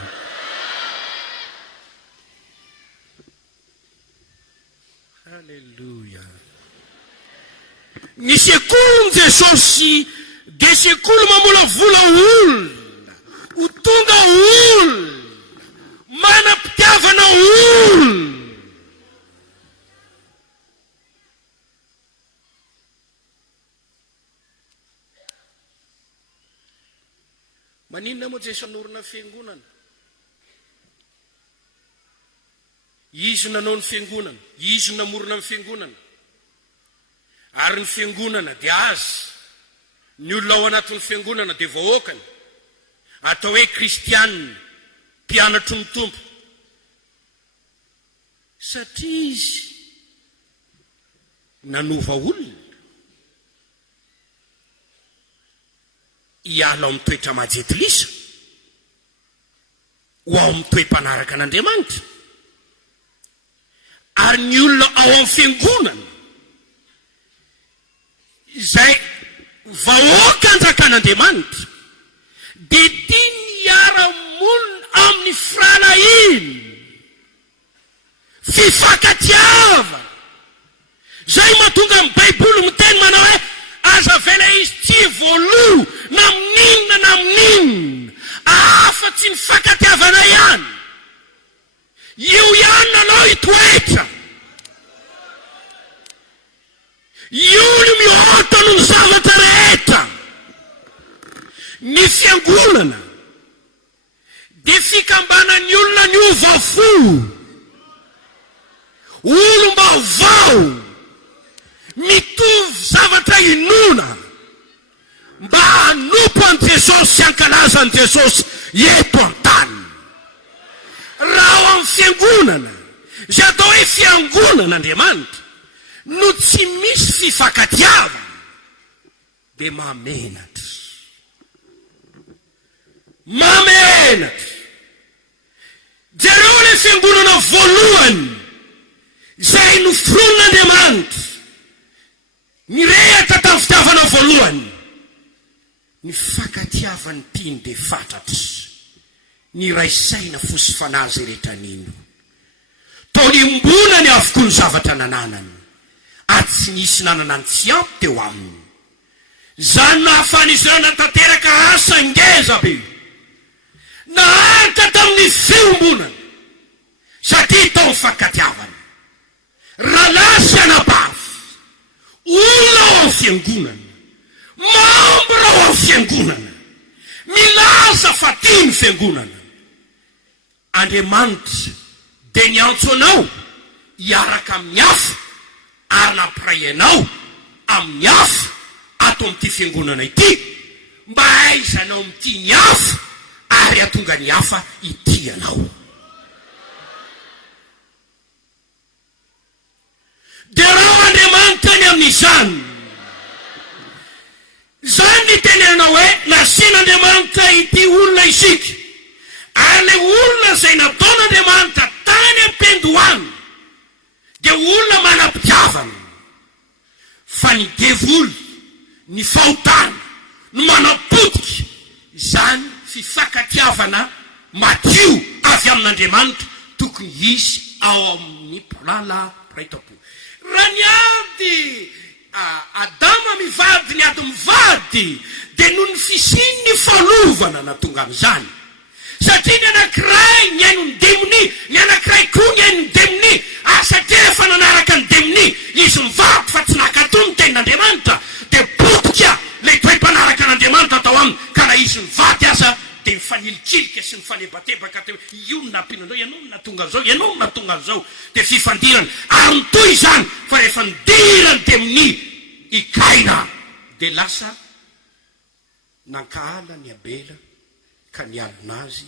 Alleluia. Ny sekoly ny Jesosy dia sekoly mamolavola olona, ho tonga olona, manam-pitiavana olona. Maninona moa Jesosy nanorina fiangonana? Izy nanao ny fiangonana, izy namorona ny fiangonana. Ary ny fiangonana dia azy, ny olona ao anatin'ny fiangonana dia vahoakany, atao hoe kristianina, mpianatro ny tompo. Satria izy nanova olona hiala ao amin'ny toetra majetilisa, ho ao amin'ny toe-panaraka an'Andriamanitra. Ary ny olona ao amin'ny fiangonana izay vahoaka anjakan'Andriamanitra dia tia miara-monina amin'ny firalahiana, fifankatiavana. Zay mahatonga amin'ny Baiboly miteny manao hoe aza vela izy tsy voaloha na amin'inona na amin'inona, afa-tsy ny fankatiavana ihany. Io ihany nanao itoetra. Io no mihoata noho ny zavatra rehetra. Ny fiangonana dia fikambanan'ny olona ny ovafo, olom-baovao, mitovy zavatra inona mba hanompo an' Jesosy sy hankalaza an' Jesosy eto an-tany. Raha ao amin'ny fiangonana izay atao hoe fiangonan'Andriamanitra no tsy misy fifankatiavana dia mamenatra. Mamenatra. Jereo ilay fiangonana voalohany izay noforonin'Andriamanitra, nirehatra tamin'ny fitiavana voalohany. Ny fankatiavany tiany dia fantatry, ny raisaina fosy fanazy rehetra nino. Tolimbonany avokoa ny zavatra nananany, ary tsy nisy nanana ny tsy ampy teo aminy. Zany nahafahany izy ireo nantanteraka asa ngeza be, naharitra tamin'ny fiombonana, satria tao ny fankatiavana. Ralasy anabavy, olona ao amin'ny fiangonana, mambra ao amin'ny fiangonana, milaza fa tia ny fiangonana. Andriamanitra dia niantso anao hiaraka amin'ny hafa, ary nampiray anao amin'ny hafa ato amin'ity fiangonana ity, mba aizanao amin'ity ny hafa, ary atonga ny hafa ity anao. Dia raha Andriamanitra ny amin'izany, zany ny tenenana hoe nasian'Andriamanitra ity olona isika, ary le olona izay nataon'Andriamanitra tany am-pendohany dia olona manam-pitiavana. Fa ny devoly, ny fahotana, ny manam-potika, zany fifankatiavana madio avy amin'Andriamanitra tokony hisy ao amin'ny mpilala piraitapo. Raha ny ady Adama mivady, ny ady mivady, dia noho ny fisiany falovana na tonga amin'izany. Satria ny anankiray ny haino ny demoni, ny anankiray koa ny haino ny demoni. Satria efa nanaraka ny demoni, izy mivady fa tsy nakatony ny tenin'Andriamanitra, dia potika ilay toe-panaraka an'Andriamanitra atao aminy. Ka raha izy mivady aza dia mifanilitsilika sy mifanebatebaka teo, io nampinanao, ianao natonga an'izao, ianao natonga an'izao, dia fifandirana. Ary nitoy izany fa rehefa nidirany demoni ikaina, dia lasa nankahala ny Abela, ka nialona azy,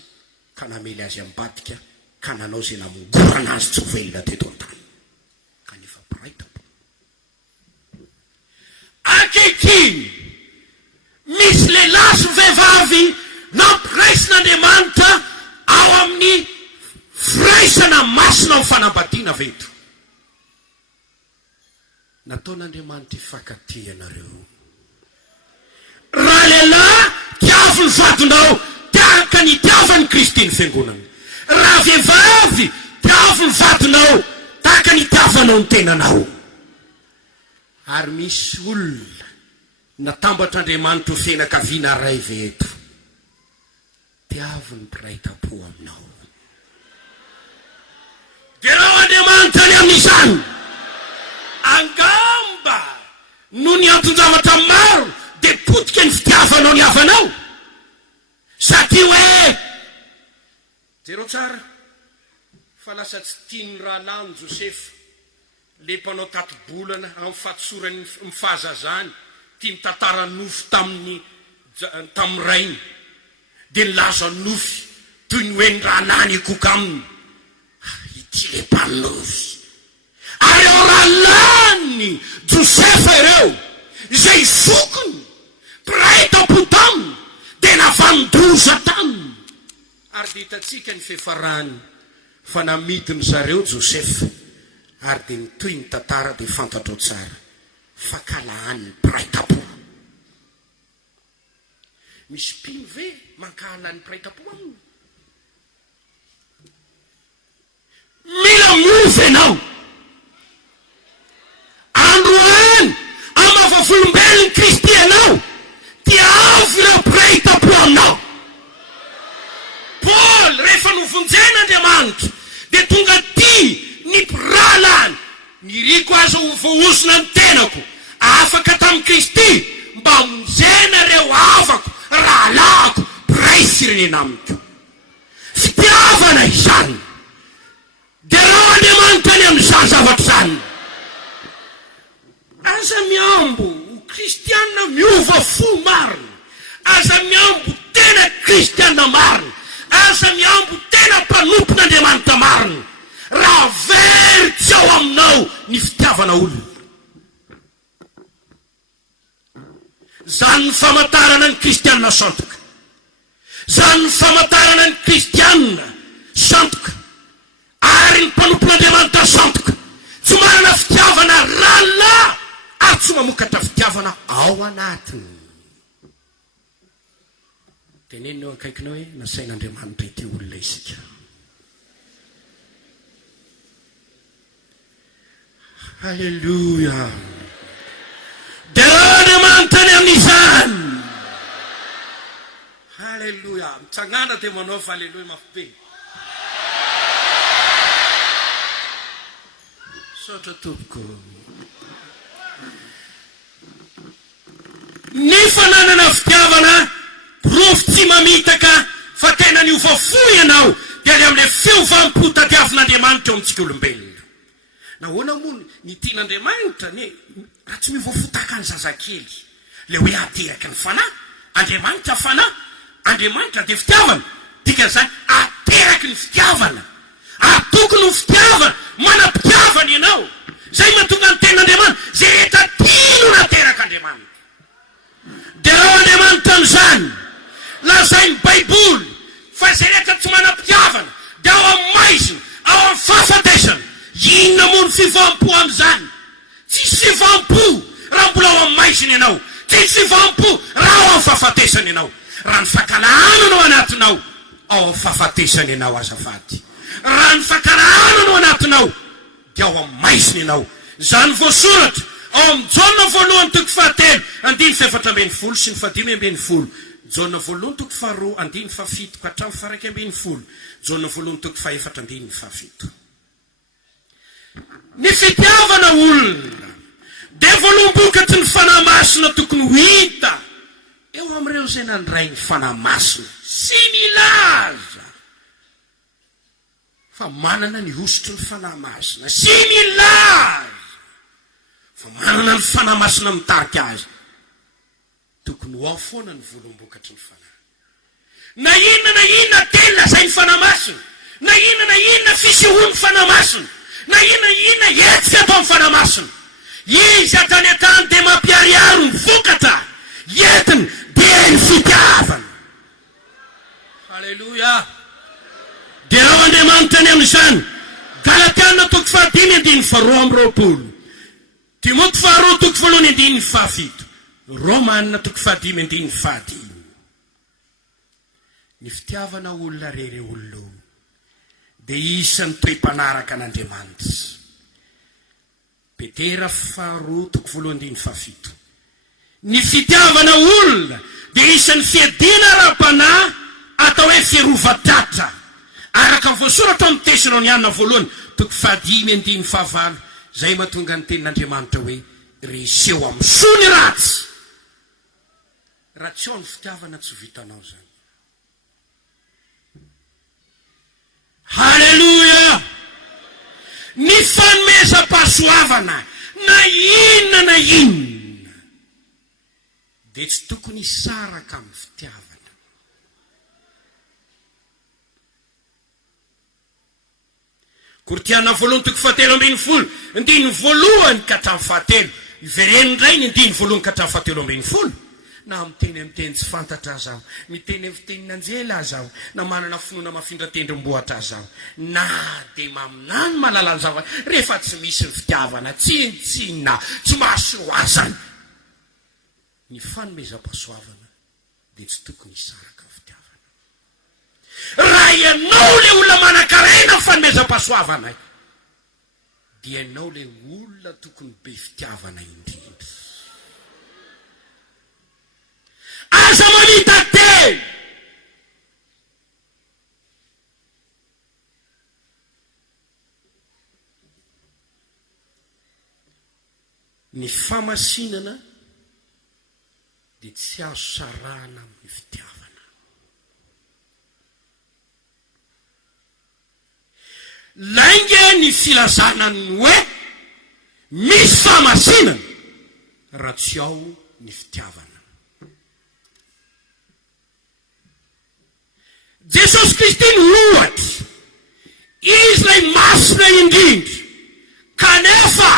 ka namely azy ambadika, ka nanao izay namongorana azy tsy ho velona teto an-tany, ka nefa piraitapo. Ankehitriny misy lehilahy sy vehivavy nampiraisin'Andriamanitra ao amin'ny firaisana masina ho fanambadiana veto. Nataon'Andriamanitra hifankatia anareo. Raha lehilahy tiavo ny vadinao, tahaka ny tiavany Kristy ny fiangonana. Raha vehivavy tiavo ny vadinao, tahaka ny tiavanao ny tenanao. Ary misy olona natambatr'Andriamanitra ho fianakaviana ray veto, tiavy ny mpiray-tampo aminao. Dia rao Andriamanitra ny amin'izany, angamba no ny anton-javatra maro dia potika ny fitiavanao ny havanao. Satria hoe jereo tsara fa lasa tsy tiany rahalahy ny Josepha, le mpanao tato-bolana amin'ny fatosorany mifahazazany, tia mitantara nofy tamin'ny rainy, dia nilaza nofy toy ny hoe ny rahalahy koka aminy. Ity le mpanofy. Ary ao rahalany Josepha ireo izay sokony mpiray tampo taminy dia navandoza taminy. Ary dia hitatsika ny fiafarany fa namidiny zareo Josepha, ary dia nitoy ny tantara dia fantatrao tsara fa kalahany mpiray tampo. Misy mpino ve mankahalany mpiray tampo aminy? Mila mofy ianao. Androany amavavolombelon'ny Kristy ianao, dia avy ireo mpiray tampo aminao. Paul rehefa novonjena Andriamanitra dia tonga ty ny mpiralany, niriko aza ho voaosona ny tenako afaka tamin'ny Kristy mba monjena reo avako rahalahako mpiray firenena amiko. Fitiavana izany. Dia rao Andriamanitra ny amin'izany zavatra zany. Aza miambo ho kristiana miova fo marina, aza miambo tena kristiana marina, aza miambo tena mpanompon'Andriamanitra marina, raha very tsy ao aminao ny fitiavana olona. Zany ny famantarana ny kristiana santoka, zany ny famantarana ny kristiana santoka, ary ny mpanompon'Andriamanitra santoka tsy manana fitiavana rala ary tsy mamokatra fitiavana ao anatiny. Tenenino akaikinao hoe nasain'Andriamanitra ity olona isika. Halleluja. Dia rao Andriamanitra ny amin'izany. Halleluja. Mitsangana dia manao fa halleluja mafy be. Sotra tompoko. Ny fananana fitiavana profo tsy mamitaka fa tena ny ofafo ianao dia le amin'ilay fiovampo tadiavin'Andriamanitra eo amintsika olombelona. Nahoana moa ny tian'Andriamanitra raha tsy mivoafo tahaka ny zazakely le hoe ateraky ny fanahy. Andriamanitra fanahy, Andriamanitra dia fitiavana, dikan'izany ateraky ny fitiavana, atokony ho fitiavana, manam-pitiavana ianao. Zay mahatonga ny ten'Andriamanitra zay rehetra tino nateraka Andriamanitra. Dia rao Andriamanitra amin'izany lazainy Baiboly fa zay rehetra tsy manam-pitiavana dia ao amin'ny maizina, ao amin'ny fahafatesana. Inona moa ny fivampo amin'izany? Tsisy fivampo raha mbola ao amin'ny maizina ianao, tsisy fivampo raha ao amin'ny fahafatesana ianao. Raha ny fankalahananao anatinao, ao amin'ny fahafatesana ianao azafady. Raha ny fankalahananao anatinao dia ao amin'ny maizina ianao. Zany voasoratra ao amin'ny Jaona voalohany toko 7 andiny 7 sy ny 5 Jaona voalohany toko 2 andiny 7 ka hatramin'ny 1 Jaona voalohany toko 4 andiny 7. Ny fitiavana olona dia voalombokatry ny fanahy masina tokony ho hita eo amin'ireo izay nandray ny fanahy masina sy milaza fa manana ny osotry ny fanahy masina sy milaza fa manana ny fanahy masina mitarika azy. Tokony ho ao foana ny voalombokatry ny fanahy. Na inona telona zay ny fanahy masina, na inona fisehoany fanahy masina, na inona hetsika atao amin'ny fanahy masina. Izy atany atany dia mampiariaro ny vokatra entiny dia ny fitiavana. Halleluja. Dia rao Andriamanitra ny amin'izany. Galatiana toko 5 andiny 2 Timoty 2 toko 1 andiny 7 Romana toko 5 andiny 5. Ny fitiavana olona rere olona dia isan'ny toe-mpanaraka an'Andriamanitra. Petera 2:7. Ny fitiavana olona dia isan'ny fiadiana ara-panahy atao hoe fiarovan-tatra. Araka ny voasoratra amin'ny Tesaloniana 1:5-9. Zay mahatonga ny tenin'Andriamanitra hoe reseho amin'ny soa ny ratsy. Raha tsy ao ny fitiavana tsy vitanao zany. Halleluja! Ny fanomezam-pahasoavana na inona na inona dia tsy tokony hisaraka amin'ny fitiavana. Kortiana 1:7-9, 9:1-7. Ivereny indray ny 9:1-7. Na miteny tsy fantatra azaho, miteny amin'ny fitenin'anjela azaho, na manana finoana mafindra tendrombohitra azaho, na dia maminany malala an'izao rehefa tsy misy ny fitiavana, tsinitsinina, tsy mahasoazana. Ny fanomezam-pahasoavana dia tsy tokony hisaraka amin'ny fitiavana. Raha ianao le olona manan-karena ny fanomezam-pahasoavana, dia ianao le olona tokony be fitiavana indrindra. Aza mamita teny ny famasinana dia tsy azo sarana amin'ny fitiavana. Lainga ny filazana ny hoe misy famasinana raha tsy ao ny fitiavana. Jesosy Kristy ny ohatra, izy lay masina indrindra, kanefa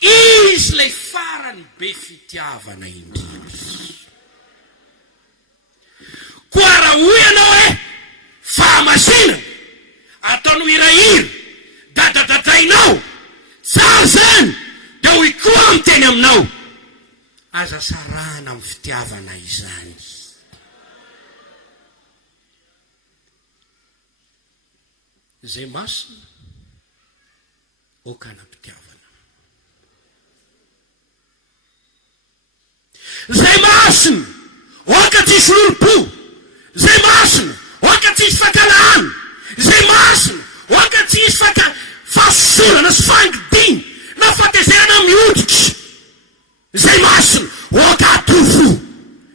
izy lay farany be fitiavana indrindra. Koa raha hoy ianao hoe fahamasinana ataonao hirahira, dadadadrainao, tsara zany, dia hoy koa miteny aminao, aza sarana amin'ny fitiavana izany. Zay masina okana mpitiavana. Zay masina oka tsisy lolo-po. Zay masina oka tsisy fankalahana. Zay masina oka tsisy fahasorana sy fangidiny na fatezerana mioditra. Zay masina oka atofo.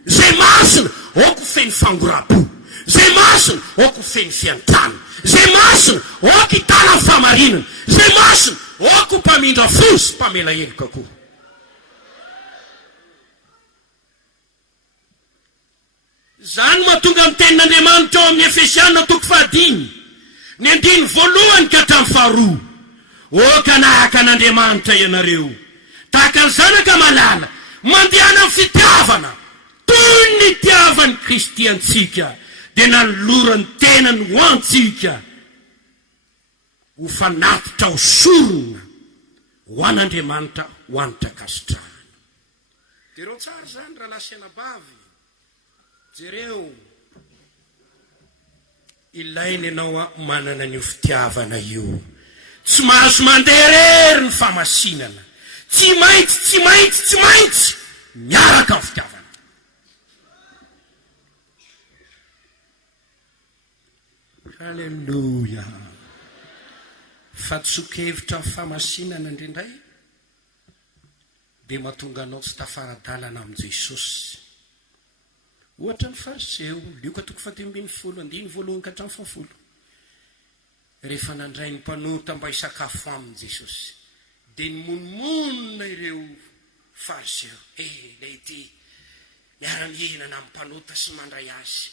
Zay masina oka feny fangorapo. Zay masina oka feny fiantana. Zay masina oka hitana famarinana. Zay masina oka mpamindra fosy mpamela heloka koa. Zany mahatonga amin'ny tenin'Andriamanitra ao amin'ny Efesiana 5:1 ny 9:1-5. Oka nahaka an'Andriamanitra ianareo, tahaka ny zanaka malala, mandehana amin'ny fitiavana toy ny tiavan'ny Kristy antsika, dia nanolorany tenany ho antsika ho fanatitra ho sorona ho an'Andriamanitra ho anitra-kasitrahana. Dia tsara zany raha lasiana bavy, jereo ilainy ianao manana an'io fitiavana io. Tsy mahazo mandeha rery ny famasinana, tsy maintsy miaraka amin'ny fitiavana. Halleluja. Fa tsokevitra amin'ny famasinana indrindray dia mahatonga anao tsy tafaradalana amin' Jesosy. Ohatra ny fariseo, Luka 10:1-9 rehefa nandray ny mpanota mba hisakafo amin' Jesosy, dia nymonmonina ireo fariseo, lay ty miara-mihinana amin'ny mpanota sy mandray azy.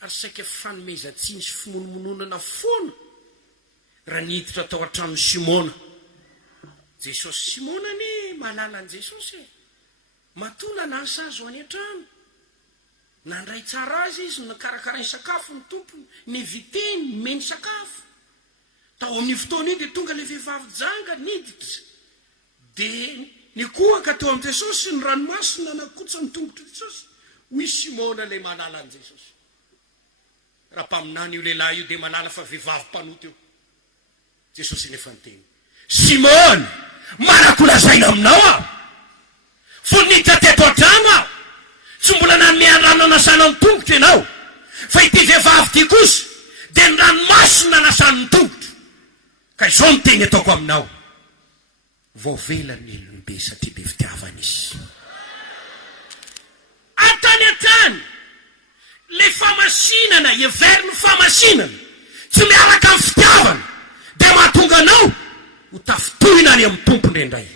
Ary saika fanomezan-tsiny sy fimonomononana foana raha niditra tao an-trano Simona. Jesosy Simona ny malala an' Jesosy, matola nasa azy ho any an-trano, nandray tsara azy izy, nakarakara ny sakafo ny tompony, ny viteny meny sakafo. Tao amin'ny fotoana iny dia tonga le vehivavy janga niditra, dia nikohaka teo amin'ny Jesosy ny ranomasina nakotsa ny tongotra Jesosy. Hoy Simona le malala an' Jesosy. Raha mpaminany io lehilahy io dia malala fa vehivavy mpanota io. jesosy nefa nyteny simony manakolazay aminao aho fonita teto an-trano aho tsy mbola nanmean-rano anasana ny tongotra ianao fa ity vehivavy ty kosa dia ny ranomasina anasany ny tongotro ka izao ny teny ataoko aminao voavelany elombe satria be fitiavana izy atany an-trany le famasinana everiny famasinana tsy miaraka amin'ny fitiavana dia mahatonga anao ho tafitohina any amin'ny tompo indraindray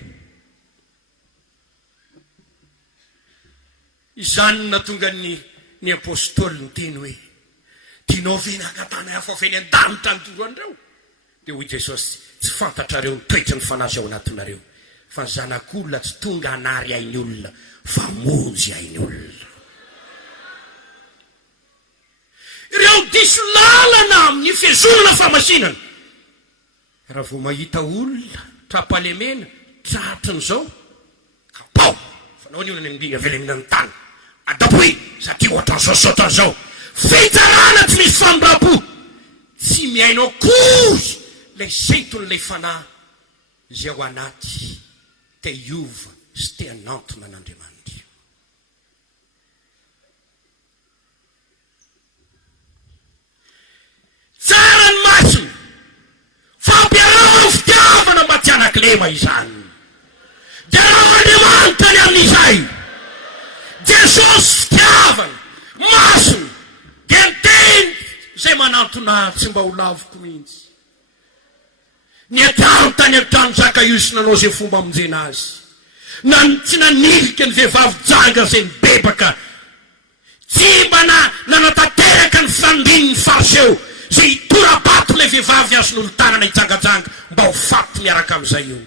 izany natonga ny apôstôly ny teny hoe tianao ve nangatana hafa veny an-danitra ny toroanireo dia hoy jesosy tsy fantatrareo nitoetra ny fanazy ao anatinareo fa zanak'olona tsy tonga hanary ainy olona fa monjy ainy olona ireo diso lalana amin'ny fiazonana famasinana raha vao mahita olona trapalemena tratrany zao kapao fanao niona ny mbinga velemina ny tany adapoy satria ohatran'izao saotran'izao fitsarana tsy misy famindram-po tsy miainao kozy lay seitony lay fanahy izay ao anaty te iova sy te anantona an'Andriamanitra tsara ny masina fampiarao fitiavana mba tsy anankilema izany dia raha Andriamanitra ny amin'izay Jesosy fitiavana masina dia ny teny izay manantona tsy mba ho lavoko mihitsy ny atrano tany an-trano Zakaiosy nanao izay fomba amonjena azy tsy nanilika ny vehivavy janga izay nibebaka tsy mba nanatanteraka ny fandrininy fariseo zay itorabato ilay vehivavy azon'olo tanana ijangajanga mba ho faty miaraka amin'izay io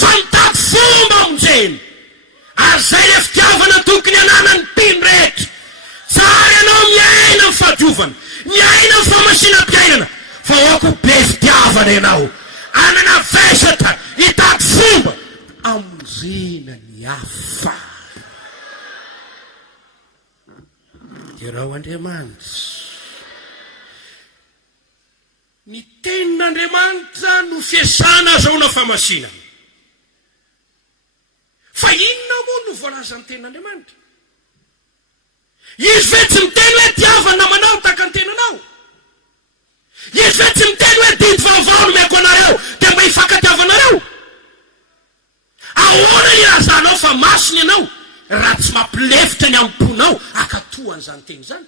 fa mitady fomba amonjena ary zay le fitiavana tokony ananany mpino rehetra tsara ianao miaina ny fahadiovana miaina ny famasinam-piainana fa oako be fitiavana ianao anana vesatra hitady fomba amonjena ny hafa irao Andriamanitra ny tenin'Andriamanitra no fiasana azahoana famasinana fa inona moa no voalaza ny tenin'Andriamanitra izy ve tsy miteny hoe tiavana namanao taka ny tenanao izy ve tsy miteny hoe didy vaovao no miako anareo dia mba hifankatiavanareo ahoana ny razanao fa masina ianao raha tsy mampilefitra ny amponao akatohan'izany teny izany